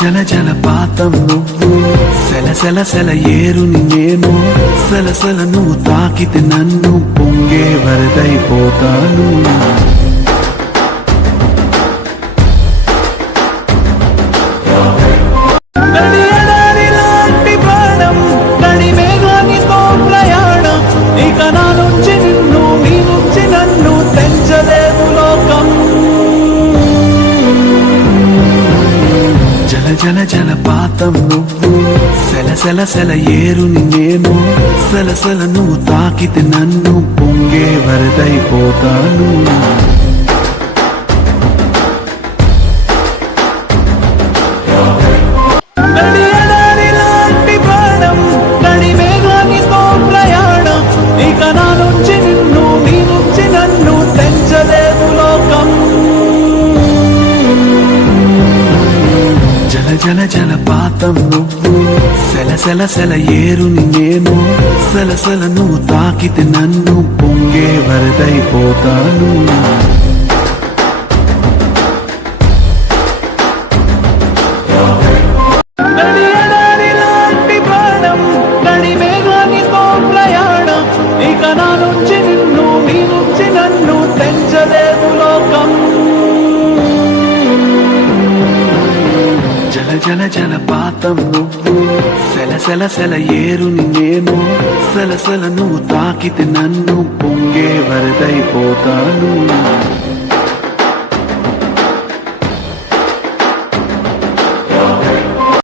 జల జలపాతం నువ్వు, సెల సెల సెల ఏరుని నేను, సెల సెల నువ్వు తాకితే నన్ను పొంగే వరదైపోతాను. జల జలపాతం నువ్వు, సెల సెల సెల ఏరుని నేను, సెల సెల నువ్వు తాకితే నన్ను పొంగే వరదైపోతాను. జల జలపాతం నువ్వు, సెల సెల సెల ఏరుని నేను, సెల సెల నువ్వు తాకితే నన్ను పొంగే వరదైపోతాను. జల జల జలపాతం నువ్వు, సెల సెల సెల ఏరుని నేను, సెల సెల నువ్వు తాకితే నన్ను పొంగే వరదైపోతాను.